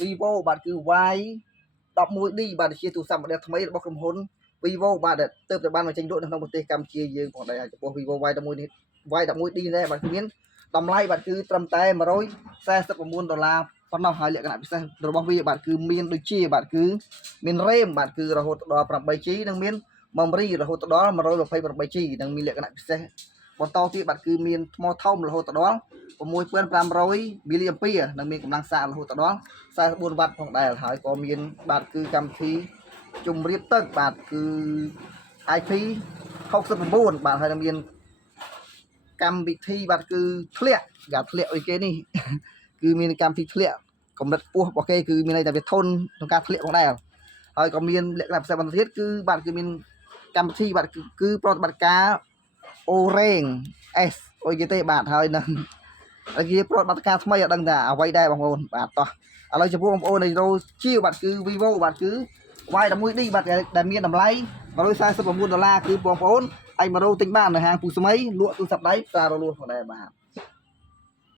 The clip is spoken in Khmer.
Vivo បាទគឺ Y 11D បាទជាទូរស័ព្ទ model ថ្មីរបស់ក្រុមហ៊ុន Vivo បាទទើបតែបានមកចេញលក់នៅក្នុងប្រទេសកម្ពុជាយើងផងដែរចំពោះ Vivo Y11 នេះ Y11D នេះបាទគឺមានតម្លៃបាទគឺត្រឹមតែ$149ប៉ុណ្ណោះហើយលក្ខណៈពិសេសរបស់វាបាទគឺមានដូចជាបាទគឺមាន RAM បាទគឺរហូតដល់ 8GB និងមាន memory រហូតដល់ 128GB និងមានលក្ខណៈពិសេសបន្តទៀតបាទគឺមានថ្មធំរហូតដល់6500 mAh និងមានកម្លាំងសាររហូតដល់44 វ៉ាត់ផងដែរហើយក៏មានបាទគឺកម្មវិធីជំរាបទឹកបាទគឺ IP69 បាទហើយនឹងមានកម្មវិធីបាទគឺធ្លាក់អីគេនេះគឺមានកម្មវិធីធ្លាក់កម្រិតខ្ពស់របស់គេគឺមានន័យថាវាធន់ក្នុងការធ្លាក់ផងដែរហើយក៏មានលក្ខណៈពិសេសបន្តទៀតគឺបាទគឺមានកម្មវិធីបាទគឺប្រតិបត្តិការ Orange S អុយគេទេបាទហើយនឹងជាប្រតិបត្តិការថ្មីអត់ដឹងថាអ្វីដែរបងប្អូនបាទតោះឥឡូវចំពោះបងប្អូននៃរោជាបាទគឺ Vivo បាទគឺ Y11D បាទដែលមានតម្លៃ$149គឺបងប្អូនអាចមករោទិញបាននៅហាងពូស្មីលក់ទូរស័ព្ទដៃផ្សាររលួសផងដែរបាទ